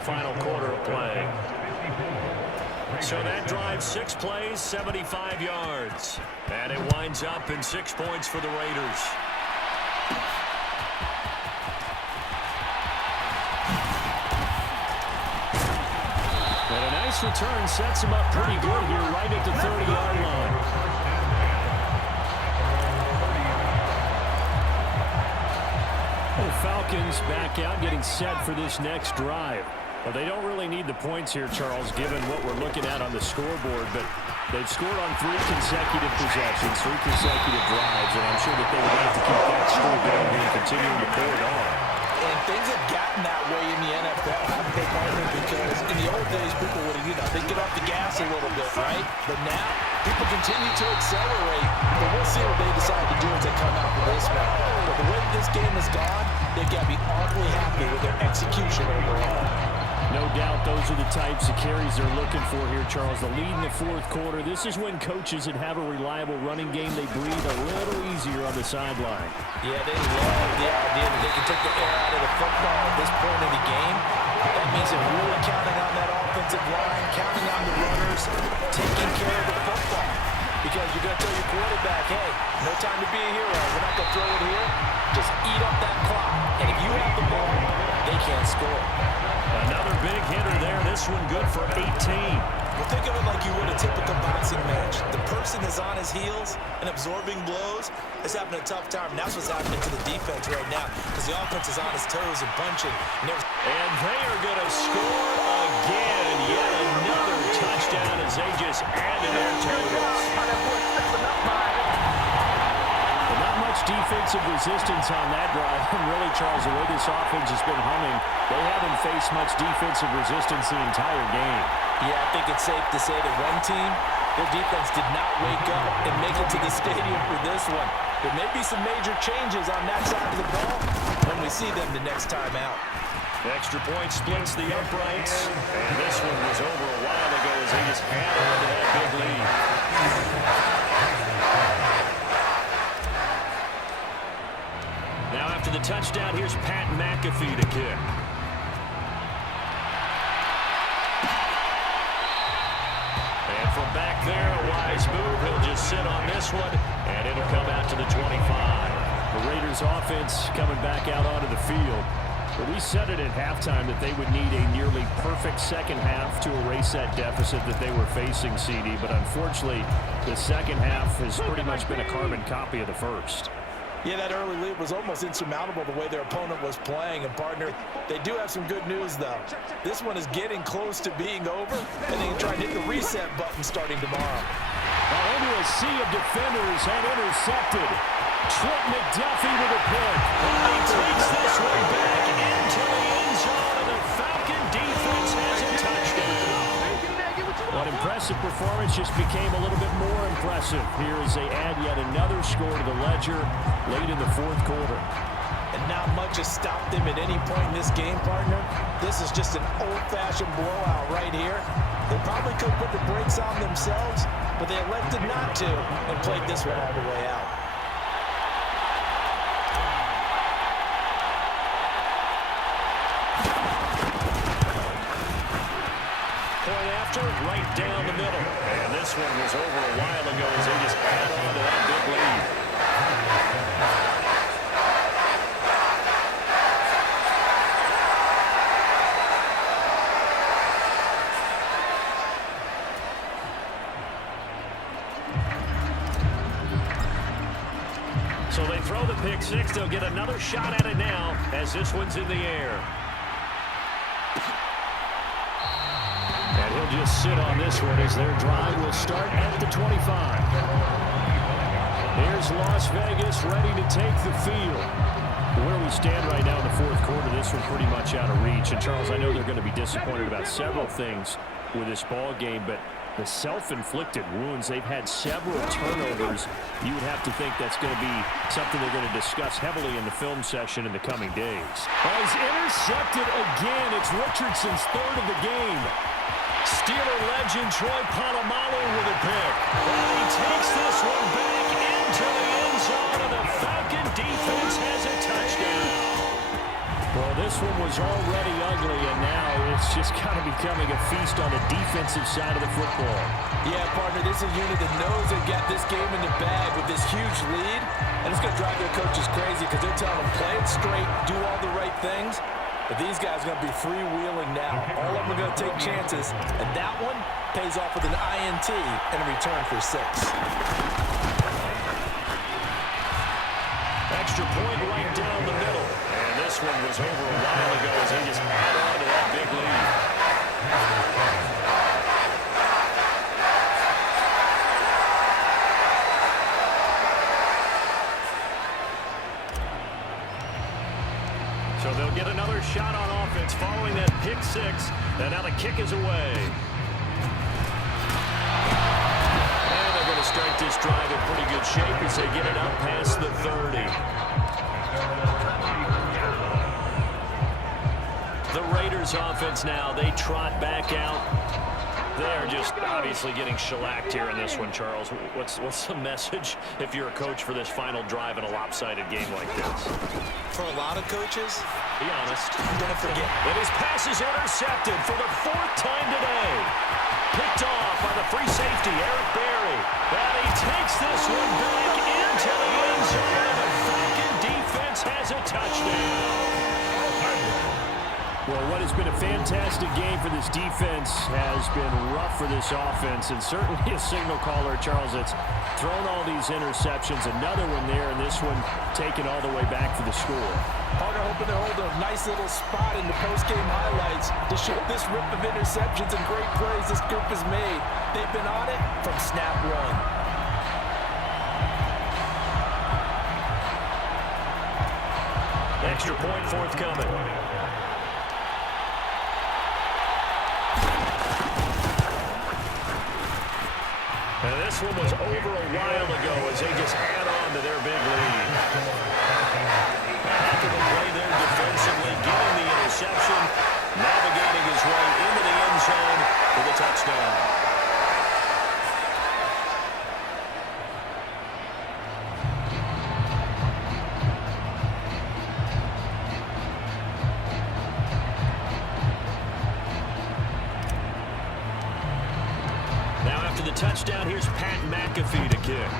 Final quarter of play. So that drive, 6 plays, 75 yards. And it winds up in 6 points for the Raiders. And a nice return sets him up pretty good here right at the 30-yard line. The Falcons back out, getting set for this next drive. Well, they don't really need the points here, Charles, given what we're looking at on the scoreboard, but they've scored on 3 consecutive possessions, 3 consecutive drives, and I'm sure that they would like to keep that streak going here and continuing to pour it on. And things have gotten that way in the NFL, haven't they, partner? Because in the old days, people would have, they'd get off the gas a little bit, right? But now, people continue to accelerate, but we'll see what they decide to do as they come out for this one. But the way this game has gone, they've got to be awfully happy with their execution overall. No doubt those are the types of carries they're looking for here, Charles. The lead in the 4th quarter. This is when coaches that have a reliable running game, they breathe a little easier on the sideline. Yeah, they love the idea that they can take the air out of the football at this point of the game. That means they're really counting on that offensive line, counting on the runners, taking care of the football. Because you're going to tell your quarterback, hey, no time to be a hero. We're not going to throw it here. Just eat up that clock. And if you have the ball, they can't score. Another big hitter there. This one good for 18. Well, think of it like you would a typical boxing match. The person is on his heels and absorbing blows is having a tough time. And that's what's happening to the defense right now because the offense is on his toes and punching. And they are going to score again. Yet another touchdown as they just added their totals. Not much defensive resistance on that drive. And really, Charles, the way this offense has been humming, they haven't faced much defensive resistance the entire game. Yeah, I think it's safe to say that one team, their defense did not wake up and make it to the stadium for this one. There may be some major changes on that side of the ball when we see them the next time out. Extra point splits the uprights. And this one was over a while ago as they just had on to that big lead. Now after the touchdown, here's Pat McAfee to kick. And from back there, a wise move. He'll just sit on this one, and it'll come out to the 25. The Raiders offense coming back out onto the field. But we said it at halftime that they would need a nearly perfect second half to erase that deficit that they were facing, CD. But unfortunately, the second half has pretty much been a carbon copy of the first. Yeah, that early lead was almost insurmountable the way their opponent was playing. And, partner, they do have some good news, though. This one is getting close to being over, and they can try and hit the reset button starting tomorrow. Into a sea of defenders and intercepted. Trent McDuffie with a pick. He takes this one back into the end zone, and the Falcon defense has a touchdown. What impressive performance just became a little bit more impressive here as they add yet another score to the ledger late in the 4th quarter. And not much has stopped them at any point in this game, partner. This is just an old-fashioned blowout right here. They probably could put the brakes on themselves, but they elected not to and played this one all the way out. Point after, right down the middle. And this one was over a while ago as they just add on to that big lead. So they throw the pick six. They'll get another shot at it now as this one's in the air. And he'll just sit on this one as their drive will start at the 25. Here's Las Vegas ready to take the field. Where we stand right now in the 4th quarter, this one pretty much out of reach. And, Charles, I know they're going to be disappointed about several things with this ball game, but the self-inflicted wounds, they've had several turnovers. You would have to think that's going to be something they're going to discuss heavily in the film session in the coming days. He's intercepted again. It's Richardson's 3rd of the game. Steeler legend Troy Polamalu with a pick. And he takes this one back into the end zone, and the Falcon defense has a touchdown. Well, this this one was already ugly, and now it's just kind of becoming a feast on the defensive side of the football. Yeah, partner, this is a unit that knows they've got this game in the bag with this huge lead, and it's going to drive their coaches crazy because they're telling them, play it straight, do all the right things. But these guys are going to be freewheeling now. All of them are going to take chances, and that one pays off with an INT and a return for 6. Extra point right down the middle. And this one was over a while ago as they just add on to that big lead. So they'll get another shot on offense following that pick 6. And now the kick is away. And they're going to start this drive in pretty good shape as they get it up past the 30. The Raiders offense now, they trot back out. They're just obviously getting shellacked here in this one, Charles. What's the message if you're a coach for this final drive in a lopsided game like this? For a lot of coaches, be honest, I'm going to forget. And his pass is intercepted for the 4th time today. Picked off by the free safety, Eric Berry. And he takes this one back into the end zone. And the Falcon defense has a touchdown. Well, what has been a fantastic game for this defense has been rough for this offense, and certainly a signal caller, Charles, that's thrown all these interceptions. Another one there, and this one taken all the way back for the score. Partner hoping to hold a nice little spot in the post-game highlights to show this rip of interceptions and great plays this group has made. They've been on it from snap 1. Extra point forthcoming. And this one was over a while ago as they just add on to their big lead. After the play there defensively, getting the interception, navigating his way into the end zone for the touchdown. The touchdown, here's Pat McAfee to kick.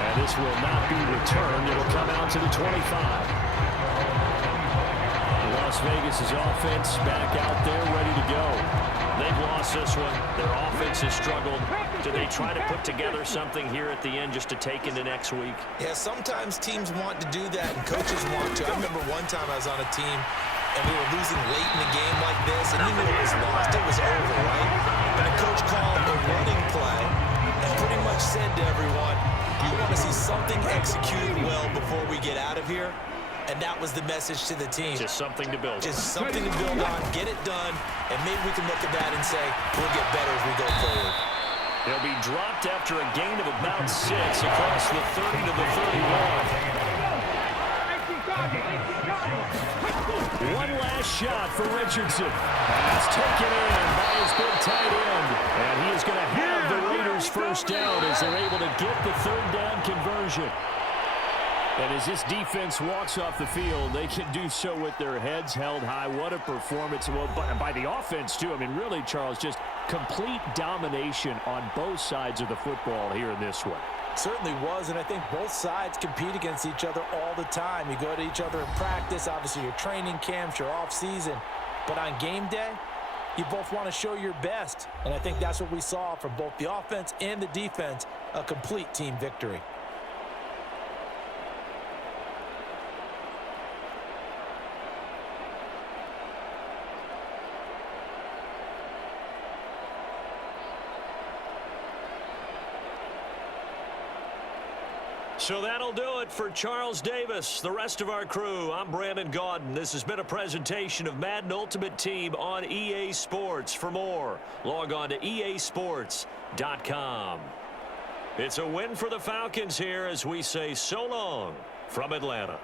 And this will not be returned. It will come out to the 25. Las Vegas' offense back out there ready to go. They've lost this one. Their offense has struggled. Do they try to put together something here at the end just to take into next week? Yeah, sometimes teams want to do that and coaches want to. I remember one time I was on a team and we were losing late in the game like this, and you knew it was lost. It was over, right? And the coach called a running play and pretty much said to everyone, I want to see something executed well before we get out of here. And that was the message to the team. Just something to build on. Just something to build on, get it done, and maybe we can look at that and say, we'll get better as we go forward. They'll be dropped after a gain of about 6 across the 30 to the 31. One last shot for Richardson. That's taken in by his big tight end. And he is going to have the Raiders first down as they're able to get the 3rd down conversion. And as this defense walks off the field, they can do so with their heads held high. What a performance. Well, by the offense, too. I mean, really, Charles, just complete domination on both sides of the football here in this one. Certainly was, and I think both sides compete against each other all the time. You go to each other in practice, obviously your training camps, your off-season. But on game day, you both want to show your best. And I think that's what we saw from both the offense and the defense, a complete team victory. So that'll do it for Charles Davis, the rest of our crew. I'm Brandon Gaudin. This has been a presentation of Madden Ultimate Team on EA Sports. For more, log on to easports.com. It's a win for the Falcons here as we say so long from Atlanta.